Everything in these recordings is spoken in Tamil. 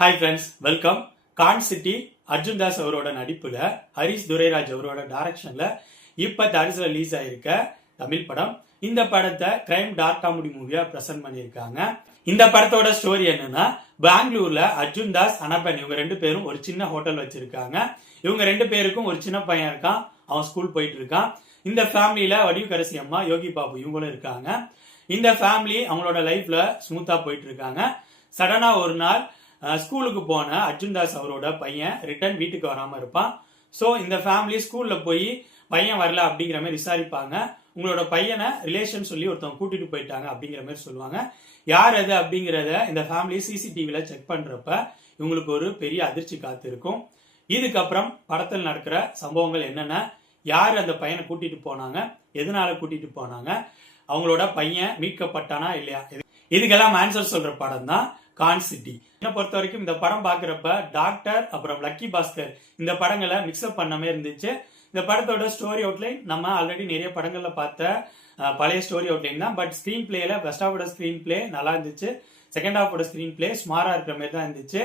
ஹாய் ஃப்ரெண்ட்ஸ், வெல்கம். கான் சிட்டி அர்ஜுன் தாஸ் அவரோட நடிப்புல ஹரிஷ் துரைராஜ் அவரோட டைரக்ஷன்ல இப்ப தாரிஸ்ல ரிலீஸ் ஆயிருக்க தமிழ் படம். இந்த படத்தை கிரைம் டார்க் காமெடி மூவியா பிரசன்ட் பண்ணியிருக்காங்க. இந்த படத்தோட ஸ்டோரி என்னன்னா, பெங்களூர்ல அர்ஜுன் தாஸ் அனபன் இவங்க ரெண்டு பேரும் ஒரு சின்ன ஹோட்டல் வச்சிருக்காங்க. இவங்க ரெண்டு பேருக்கும் ஒரு சின்ன பையன் இருக்கான், அவன் ஸ்கூல் போயிட்டு இருக்கான். இந்த ஃபேமிலியில வடிவுக்கரசி அம்மா, யோகி பாபு இவங்களும் இருக்காங்க. இந்த ஃபேமிலி அவங்களோட லைஃப்ல ஸ்மூத்தா போயிட்டு இருக்காங்க. சடனா ஒரு நாள் ஸ்கூலுக்கு போன அர்ஜுன் தாஸ் அவரோட பையன் ரிட்டர்ன் வீட்டுக்கு வராம இருப்பான். ஸோ இந்த ஃபேமிலி ஸ்கூல்ல போய் பையன் வரல அப்படிங்கிற மாதிரி விசாரிப்பாங்க. உங்களோட பையனை ரிலேஷன் சொல்லி ஒருத்தவங்க கூட்டிட்டு போயிட்டாங்க அப்படிங்கிற மாதிரி சொல்லுவாங்க. யார் அது அப்படிங்கிறத இந்த ஃபேமிலி சிசிடிவில செக் பண்றப்ப இவங்களுக்கு ஒரு பெரிய அதிர்ச்சி காத்து இருக்கும். இதுக்கப்புறம் படத்தில் நடக்கிற சம்பவங்கள் என்னென்ன, யார் அந்த பையனை கூட்டிட்டு போனாங்க, எதனால கூட்டிட்டு போனாங்க, அவங்களோட பையன் மீட்கப்பட்டானா இல்லையா, இதுக்கெல்லாம் ஆன்சர் சொல்ற படம் தான் கான் சிட்டி. என்ன பொறுத்த வரைக்கும் இந்த படம் பாக்குறப்ப டாக்டர் அப்புறம் லக்கி பாஸ்கர் இந்த படங்களை மிக்ஸ்அப் பண்ணமே இருந்துச்சு. இந்த படத்தோட ஸ்டோரி அவுட்லைன் நம்ம ஆல்ரெடி நிறைய படங்கள்ல பார்த்த பழைய ஸ்டோரி அவுட்லைன் தான். பட் ஸ்கிரீன் பிளேல ஃபர்ஸ்ட் ஹாஃபோட ஸ்கிரீன் பிளே நல்லா இருந்துச்சு, செகண்ட் ஹாஃபோட ஸ்கிரீன் பிளே ஸ்மாரா இருக்கிற மாதிரி தான் இருந்துச்சு.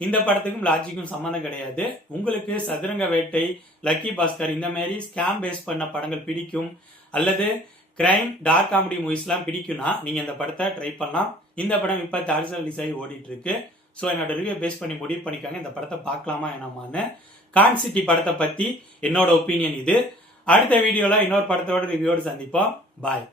இந்த படத்துக்கும் லாஜிக்கும் சம்மந்தம் கிடையாது. உங்களுக்கு சதுரங்க வேட்டை, லக்கி பாஸ்கர் இந்த மாதிரி ஸ்கேம் பேஸ் பண்ண படங்கள் பிடிக்கும், அல்லது கிரைம் டார்க் காமெடி மூவிஸ் எல்லாம் பிடிக்கும்னா நீங்க இந்த படத்தை ட்ரை பண்ணலாம். இந்த படம் இப்ப தாரிஸ்ல ரிலீஸ் ஆகி ஓடிட்டு இருக்கு. ஸோ என்னோட ரிவ்யூ பேஸ் பண்ணி முடிவு பண்ணிக்காங்க இந்த படத்தை பார்க்கலாமா என்னமான்னு. கான் சிட்டி படத்தை பத்தி என்னோட ஒப்பீனியன் இது. அடுத்த வீடியோல இன்னொரு படத்தோட ரிவ்யூவோடு சந்திப்போம். பாய்.